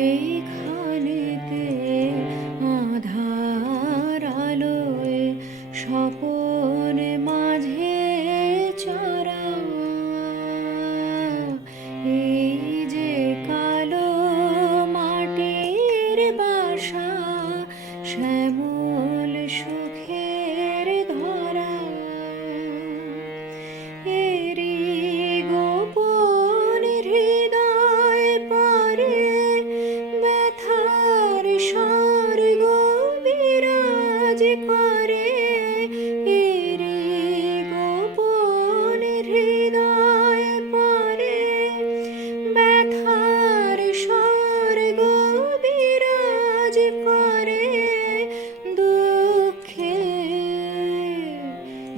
এইখানেতে আঁধার আলোয় স্বপন মাঝে চরা, এই যে কালো মাটির বাসা, শ্যামল সুখের ধরা, এরি গোপন হৃদয় পারে ব্যথার স্বর্গ বিরাজ করে, এরি গোপন হৃদয় পারে ব্যথার স্বর্গ বিরাজ করে, দুঃখে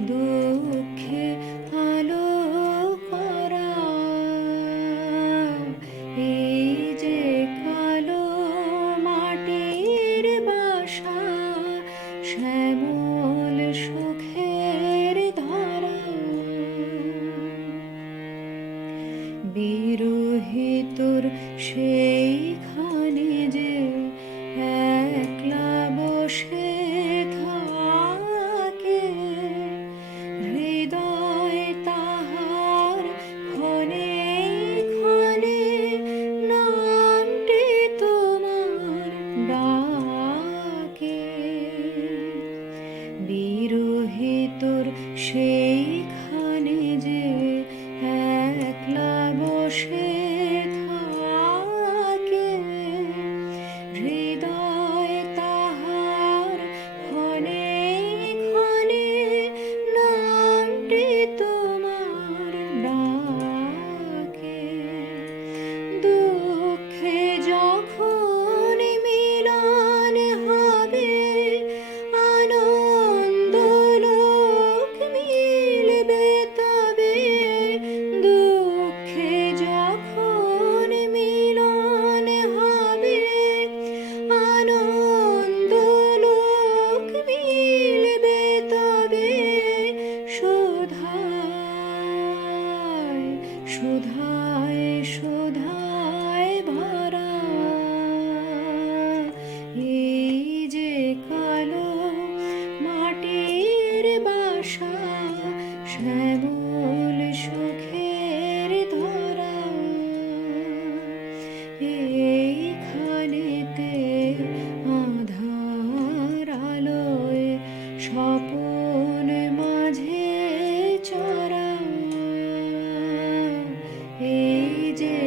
দুঃখে আলো করা, এই যে কালো মাটির বাসা, শ্যামল সুখের ধরা, বিরহিতর সেইখানে যে একলা বসে থাকে, হৃদয় তাহার ক্ষণে ক্ষণে নামটি তোমার ডাকে, বিরহিতর সেইখানে যে একলা বসে থাকে, হৃদয় তাহার ক্ষণে ক্ষণে নামটি তোমার ডাকে, দুঃখে যখন মিলন হবে, আনন্দ লোক মিলবে তবে, দুঃখে যখন মিলন হবে, আনন্দ লোক মিলবে তবে, সুধায় সুধায় সুধায় ভরা, এই যে কালো মাটির বাসা, শ্যামল সুখের ধরা, এইখানেতে আঁধার আলোয় স্বপন মাঝে চরা, এই যে